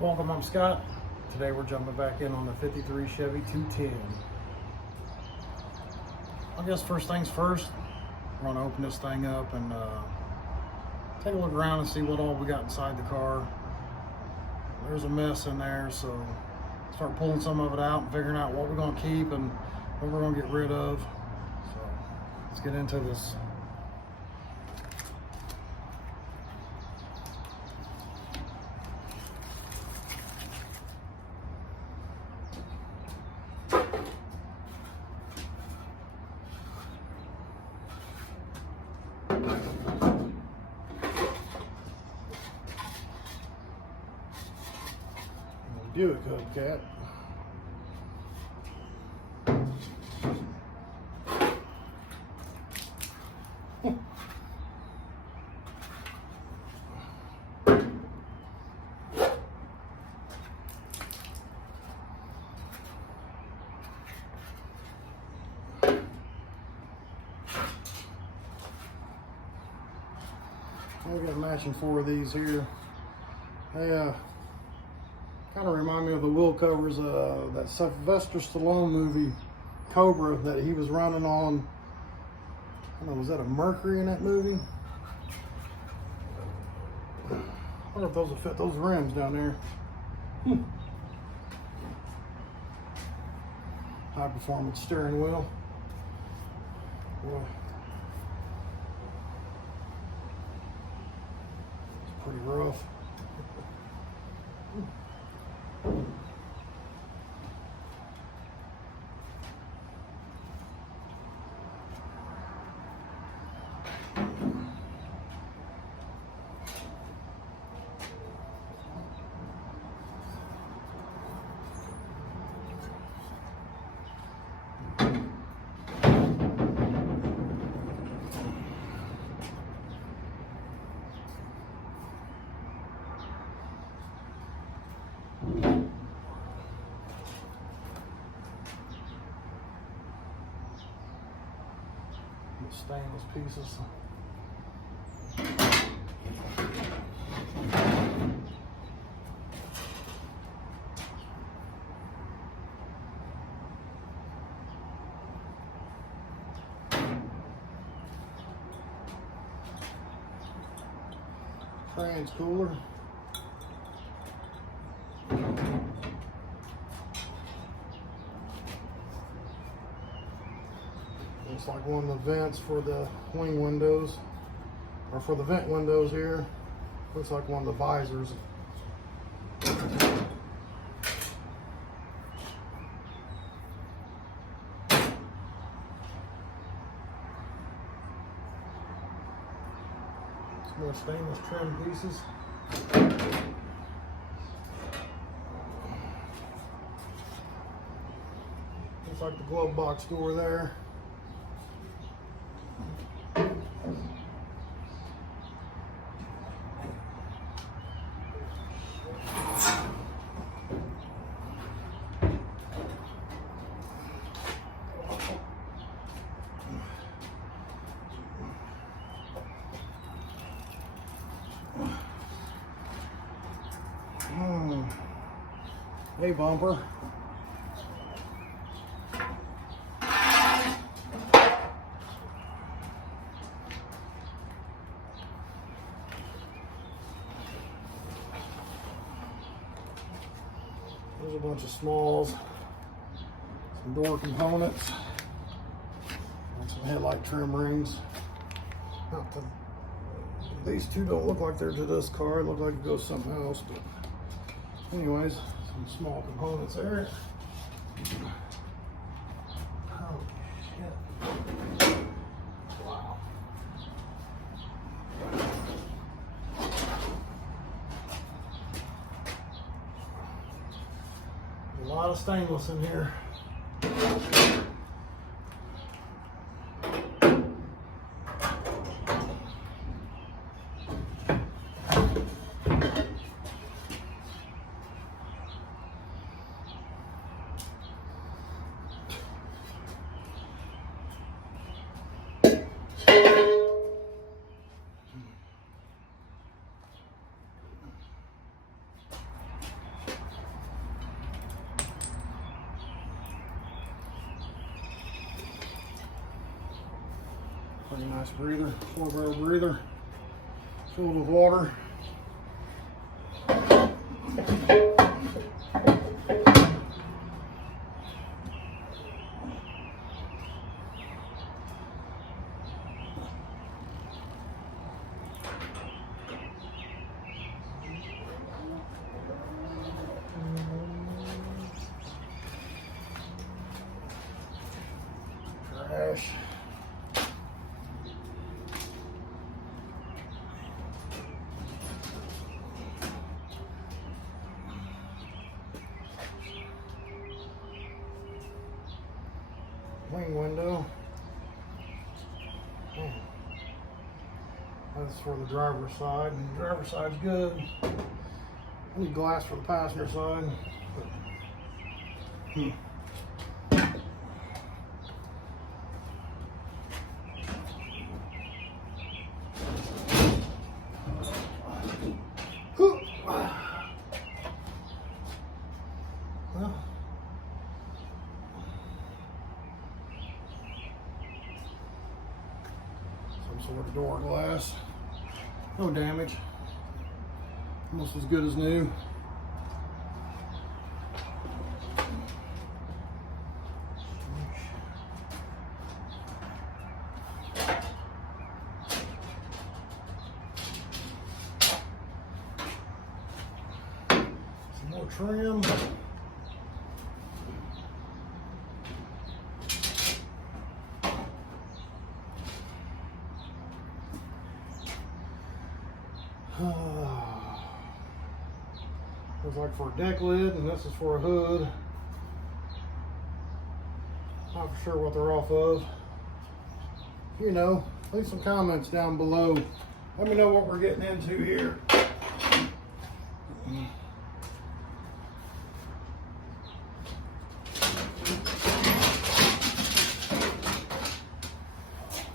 Welcome, I'm Scott. Today we're jumping back in on the 53 Chevy 210. I guess first things first, we're gonna open this thing up and take a look around and see what all we got inside the car. There's a mess in there, so start pulling some of it out and figuring out what we're gonna keep and what we're gonna get rid of. So let's get into this. Buick hubcap. We got matching 4 of these here. They kind of remind me of the wheel covers that Sylvester Stallone movie Cobra that he was running on. I don't know, was that a Mercury in that movie? I wonder if those will fit those rims down there. High performance steering wheel. Boy. It's pretty rough. Stainless pieces. Trans cooler. Looks like one of the vents for the wing windows, or for the vent windows here. Looks like one of the visors. Some more stainless trim pieces. Looks like the glove box door there. Hey, bumper. There's a bunch of smalls, some door components, and some headlight trim rings. These two don't look like they're to this car. It looks like it goes something else, but anyways, some small components there. Oh shit. Wow. A lot of stainless in here. Pretty nice breather, 4-barrel breather, filled with water. Trash. Wing window. That's for the driver's side, and the driver's side's good. I need glass for the passenger side. Well, some sort of door glass. No damage. Almost as good as new. Some more trim. Looks like for a deck lid, and this is for a hood. Not for sure what they're off of. You know, leave some comments down below. Let me know what we're getting into here.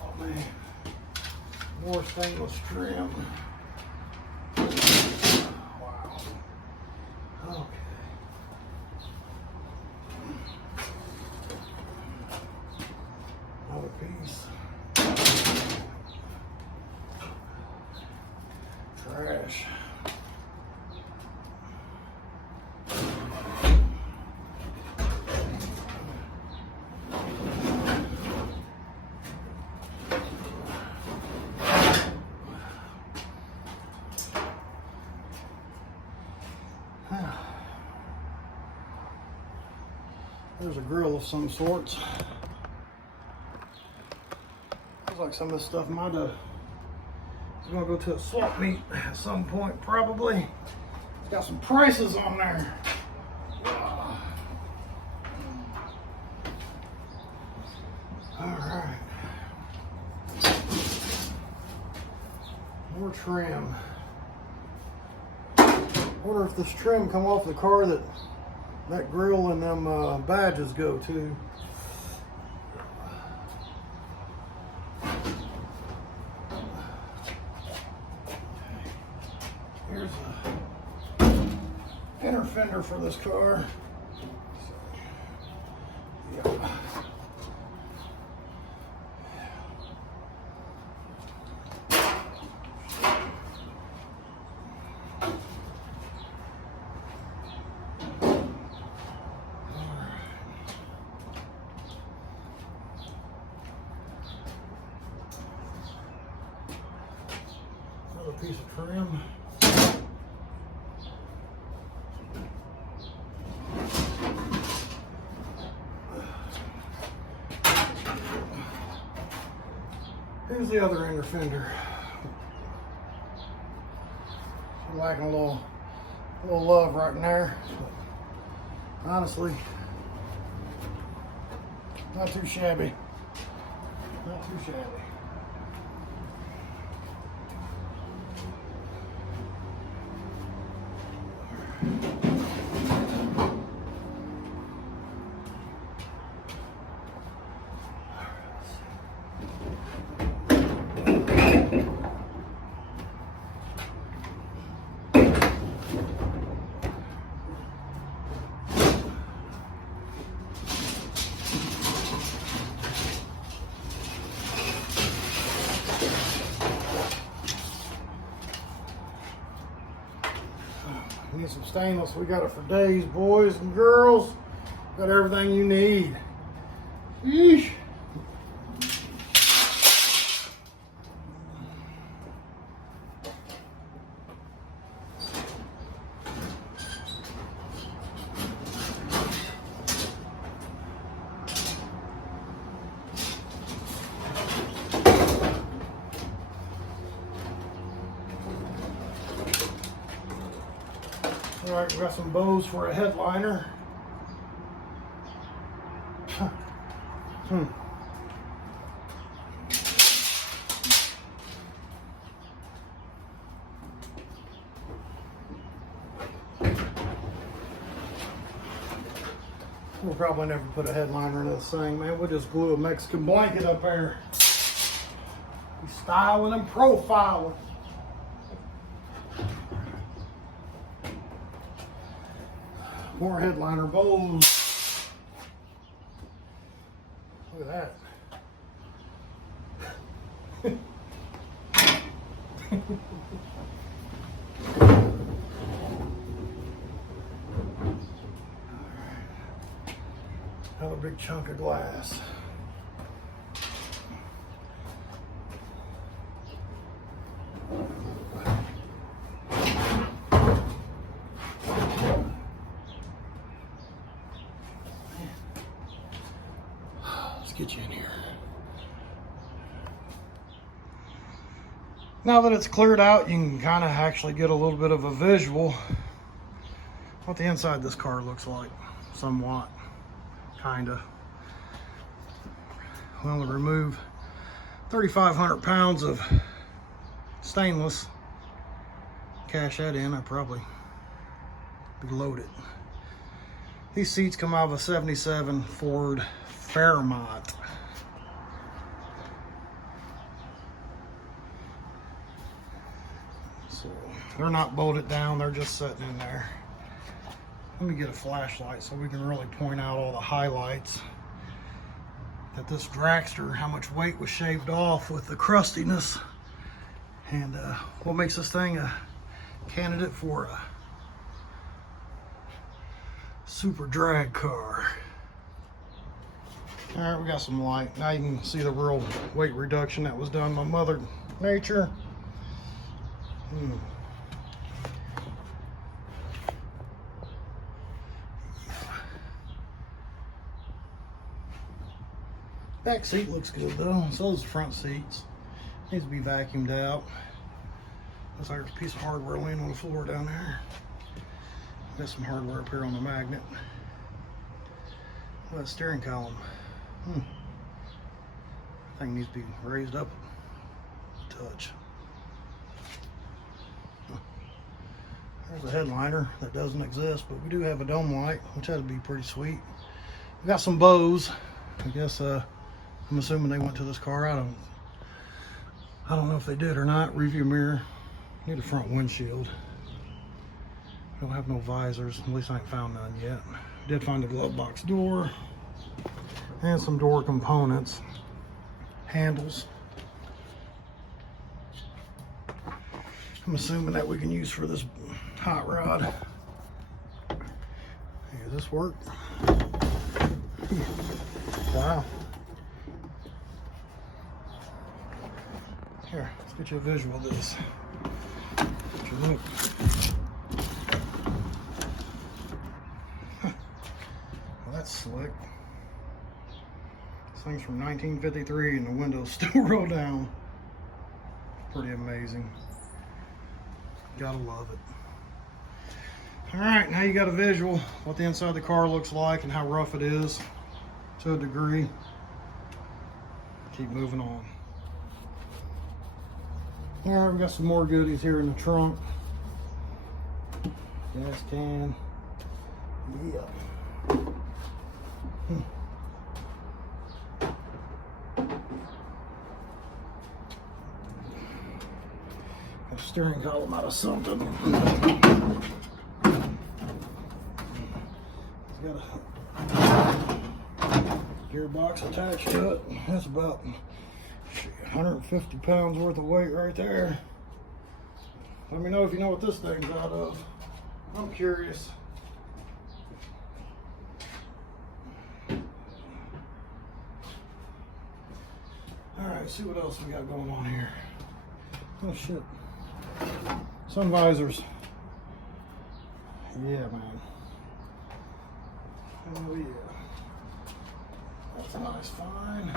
Oh man, more stainless trim. Okay. Another piece. Trash. There's a grill of some sorts. Looks like some of this stuff might have. It's gonna go to a swap meet at some point, probably. It's got some prices on there. All right. More trim. Wonder if this trim come off the car that grill and them badges go to. Here's a inner fender for this car. Yeah. Another piece of trim. Here's the other inner fender. We're lacking a little love right in there. But honestly, not too shabby. Not too shabby. You need some stainless. We got it for days, boys and girls. Got everything you need. Yeesh. All right, we got some bows for a headliner. We'll probably never put a headliner in this thing, man. We'll just glue a Mexican blanket up there. We styling and profiling. More headliner bows. Look at that. Another big chunk of glass. Let's get you in here. Now that it's cleared out, you can kind of actually get a little bit of a visual what the inside of this car looks like, somewhat. Kinda. We only remove 3,500 pounds of stainless. Cash that in, I'd probably be loaded. These seats come out of a 77 Ford Fairmont. So they're not bolted down, they're just sitting in there. Let me get a flashlight so we can really point out all the highlights. That this dragster, how much weight was shaved off with the crustiness. And what makes this thing a candidate for a super drag car. All right, we got some light. Now you can see the real weight reduction that was done by Mother Nature. Back seat looks good though, so does the front seats. Needs to be vacuumed out. Looks like there's a piece of hardware laying on the floor down there. Got some hardware up here on the magnet. That steering column. Thing needs to be raised up a touch. There's a headliner that doesn't exist, but we do have a dome light, which had to be pretty sweet. We got some bows. I guess I'm assuming they went to this car. I don't know if they did or not. Review mirror. Need a front windshield. Don't have no visors. At least I ain't found none yet. Did find a glove box door and some door components, handles. I'm assuming that we can use for this hot rod. Hey, does this work? Wow. Here, let's get you a visual of this. Look. Well, that's slick. This thing's from 1953 and the windows still roll down. Pretty amazing. Gotta love it. All right, now you got a visual what the inside of the car looks like and how rough it is to a degree. Keep moving on. All right, we got some more goodies here in the trunk. Gas can. Yeah. A steering column out of something. It's got a gearbox attached to it. That's about 150 pounds worth of weight right there. Let me know if you know what this thing's out of. I'm curious. Alright, see what else we got going on here. Oh shit. Sun visors. Yeah, man. Oh yeah. That's a nice find.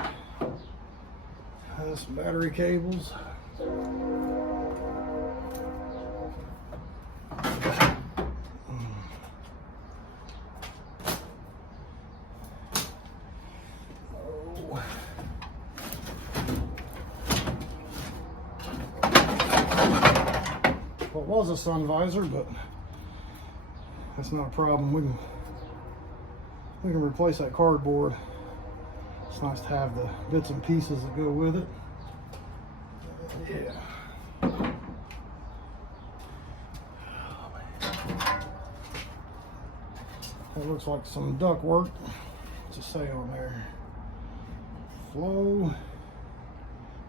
Has some battery cables. Well, it was a sun visor, but that's not a problem. We can replace that cardboard. It's nice to have the bits and pieces that go with it. Yeah. That looks like some duct work. What's it say on there? Flow.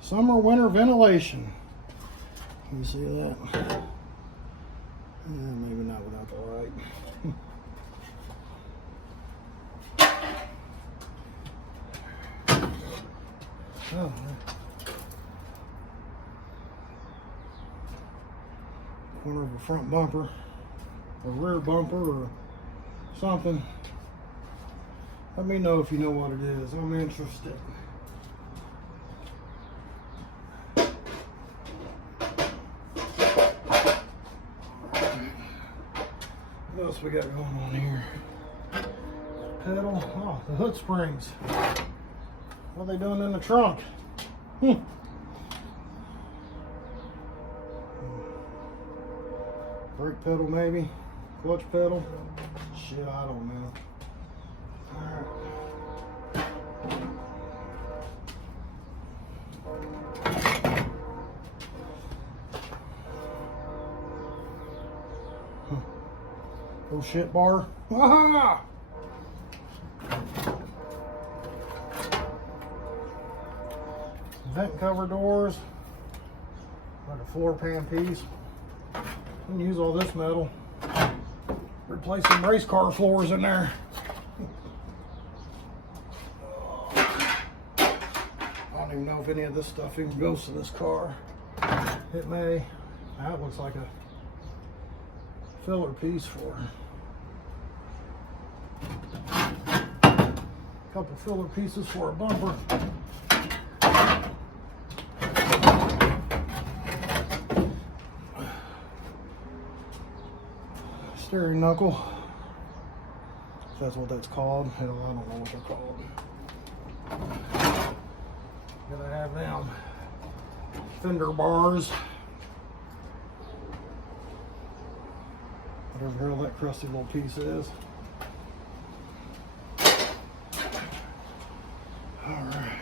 Summer, winter ventilation. Can you see that? Maybe not without the light. Oh, corner of a front bumper, a rear bumper, or something. Let me know if you know what it is. I'm interested. What else we got going on here? Pedal. Oh, the hood springs. What are they doing in the trunk? Brake pedal maybe? Clutch pedal? Shit, I don't know. Alright. Little shit bar. Ah! Vent cover doors, like a floor pan piece. You can use all this metal. Replace some race car floors in there. I don't even know if any of this stuff even goes to this car. It may. That looks like a filler piece for a couple filler pieces for a bumper. Steering knuckle, if that's what that's called. Hell, I don't know what they're called. Gotta have them. Fender bars. Whatever the hell that crusty little piece is. Alright.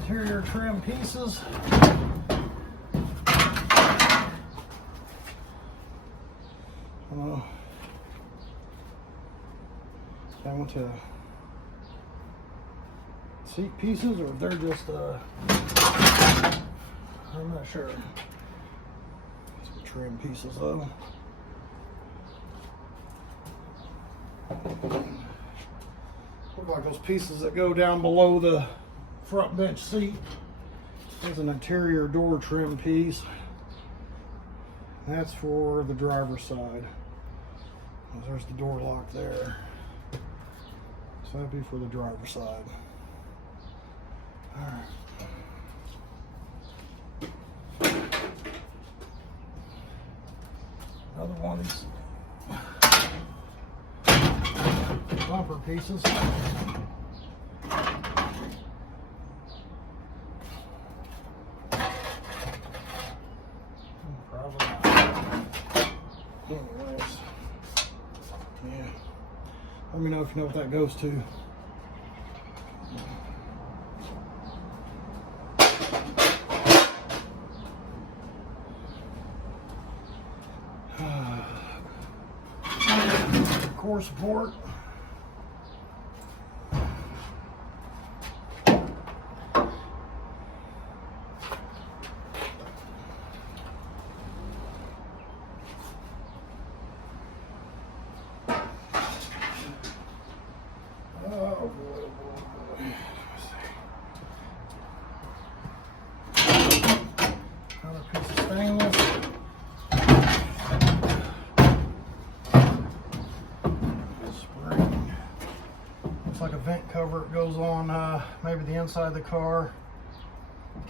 Interior trim pieces. I went to seat pieces, or if they're just I'm not sure. Some trim pieces though. Look like those pieces that go down below the front bench seat. There's an interior door trim piece. That's for the driver's side. There's the door lock there. So that'd be for the driver's side. Alright. Another one of these bumper pieces. Probably not. Anyways. Yeah. Let me know if you know what that goes to. Core support. goes on maybe the inside of the car.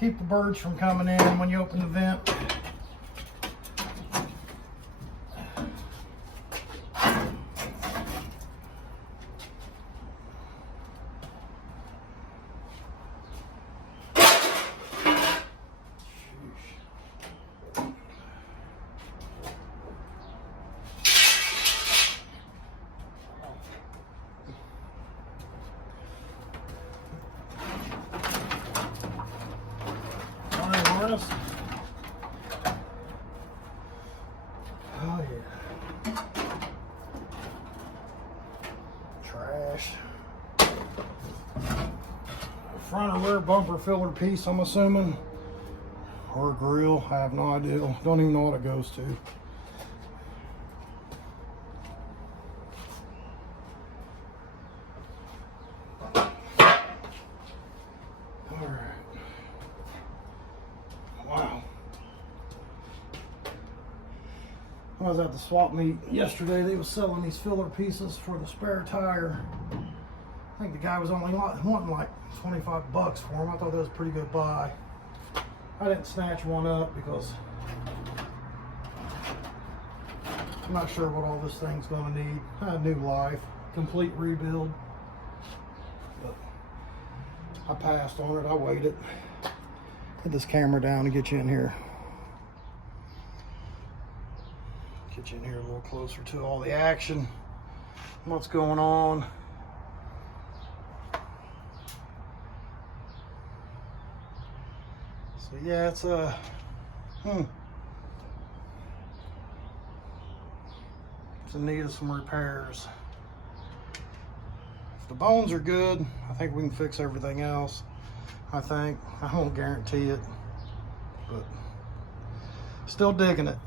Keep the birds from coming in when you open the vent. Harness. Oh yeah. Trash. Front or rear bumper filler piece, I'm assuming. Or grill, I have no idea. Don't even know what it goes to. Wow. I was at the swap meet yesterday. They was selling these filler pieces for the spare tire. I think the guy was only wanting like 25 bucks for them. I thought that was a pretty good buy. I didn't snatch one up because I'm not sure what all this thing's gonna need. A new life, complete rebuild. But I passed on it, I waited. Put this camera down to get you in here. Get you in here a little closer to all the action. What's going on? So yeah, it's it's in need of some repairs. If the bones are good, I think we can fix everything else. I won't guarantee it, but still digging it.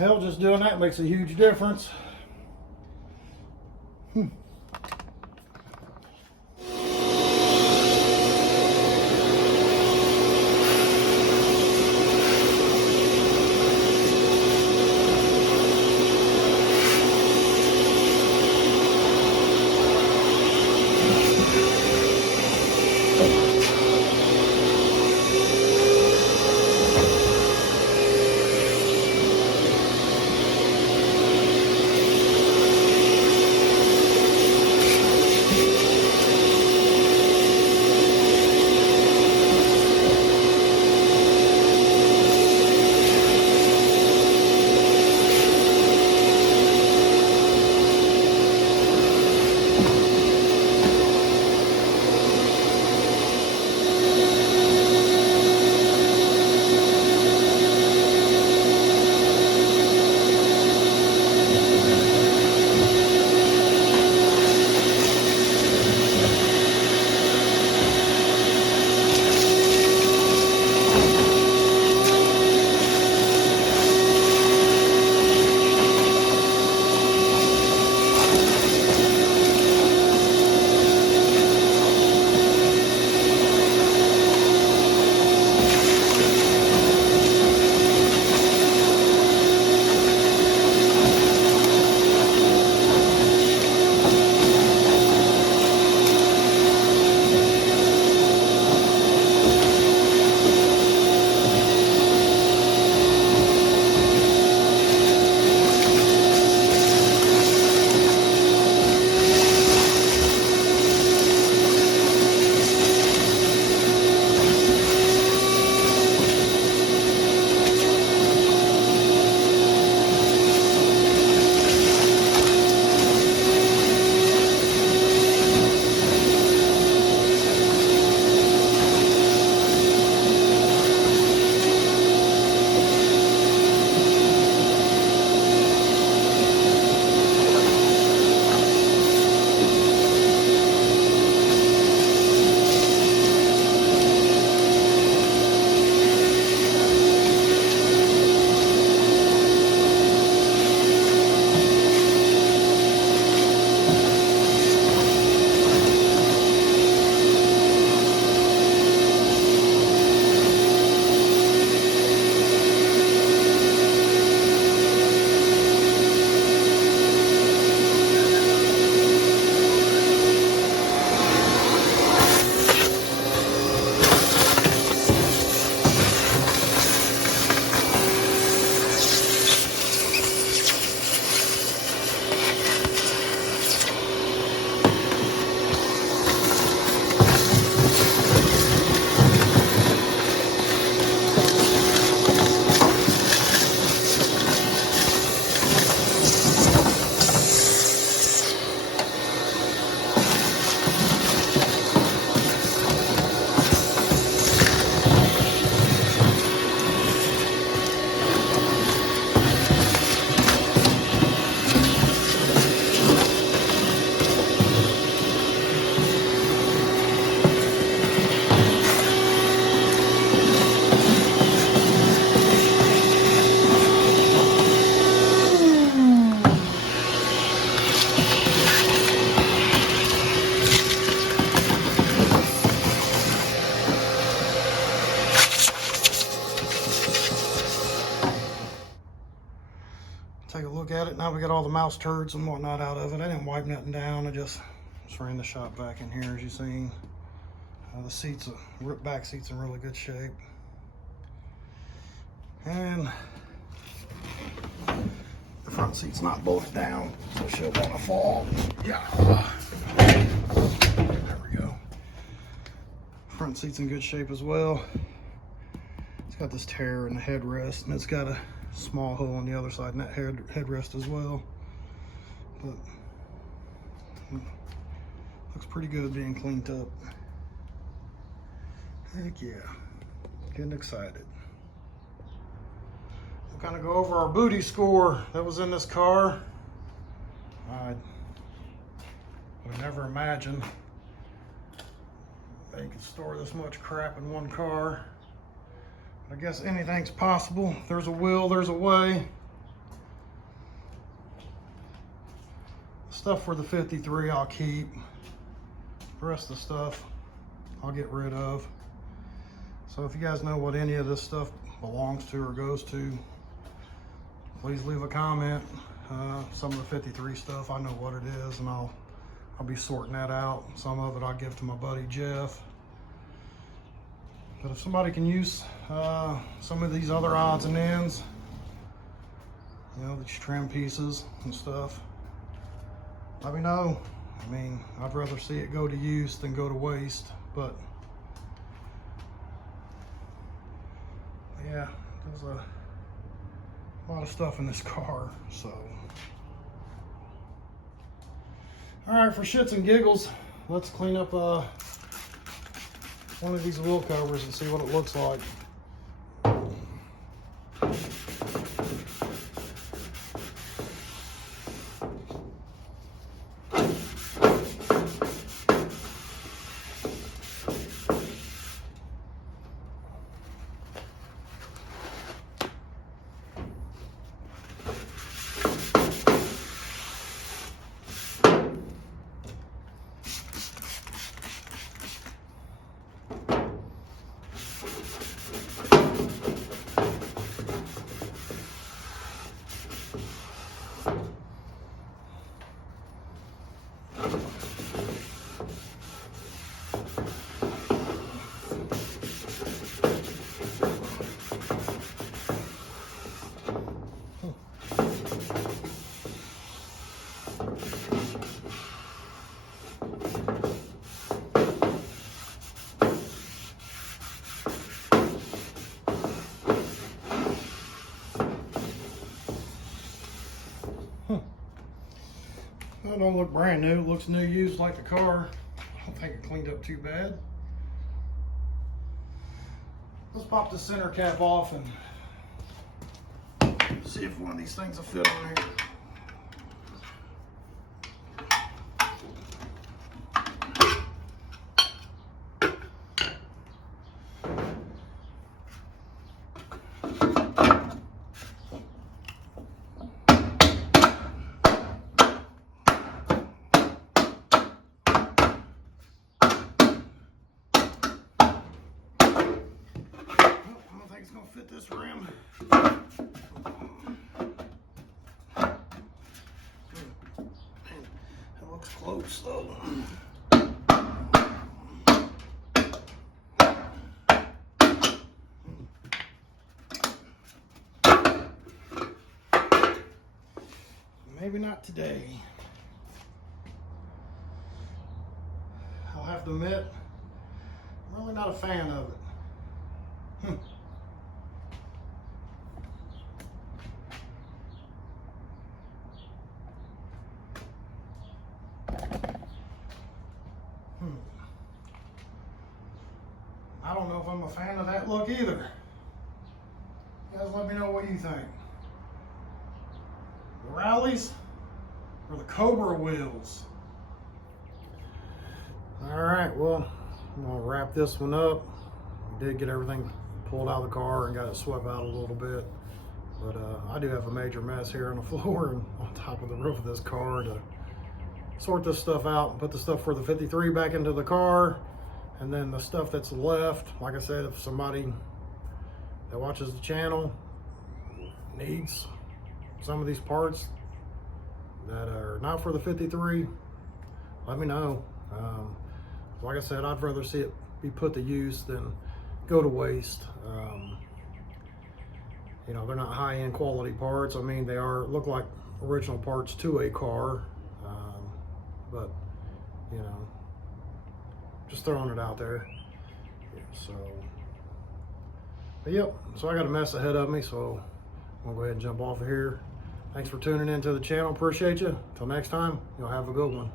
Hell, just doing that makes a huge difference. Take a look at it. Now we got all the mouse turds and whatnot out of it. I didn't wipe nothing down. I just ran the shop vac in here, as you've seen. The seats, back seats in really good shape. And the front seat's not bolted down, so she'll want to fall. Yeah. There we go. Front seat's in good shape as well. It's got this tear in the headrest, and it's got a small hole on the other side in that headrest as well. But looks pretty good being cleaned up. Heck yeah. Getting excited. We'll kind of go over our booty score that was in this car. I would never imagine they could store this much crap in one car. I guess anything's possible. If there's a will, there's a way. Stuff for the 53 I'll keep. The rest of the stuff I'll get rid of. So if you guys know what any of this stuff belongs to or goes to, please leave a comment. Some of the 53 stuff, I know what it is, and I'll be sorting that out. Some of it I'll give to my buddy Jeff. But if somebody can use some of these other odds and ends, you know, these trim pieces and stuff, let me know. I mean, I'd rather see it go to use than go to waste, but yeah, there's a lot of stuff in this car, so. All right, for shits and giggles, let's clean up one of these wheel covers and see what it looks like. That don't look brand new. It looks new used like the car. I don't think it cleaned up too bad. Let's pop the center cap off and see if one of these things will fit on here. It's gonna fit this rim. It looks close though. Maybe not today. I'll have to admit, I'm really not a fan of it. I don't know if I'm a fan of that look either. You guys let me know what you think. The rallies or the Cobra wheels? All right, well, I'm gonna wrap this one up. We did get everything pulled out of the car and got it swept out a little bit. But I do have a major mess here on the floor and on top of the roof of this car to sort this stuff out and put the stuff for the 53 back into the car. And then the stuff that's left, like I said, if somebody that watches the channel needs some of these parts that are not for the 53, let me know. Like I said, I'd rather see it be put to use than go to waste. You know, they're not high-end quality parts. I mean, they look like original parts to a car, but you know, just throwing it out there. Yeah, so, but yep, so I got a mess ahead of me, so I'm gonna go ahead and jump off of here. Thanks for tuning into the channel. Appreciate you. Till next time, you'll have a good one.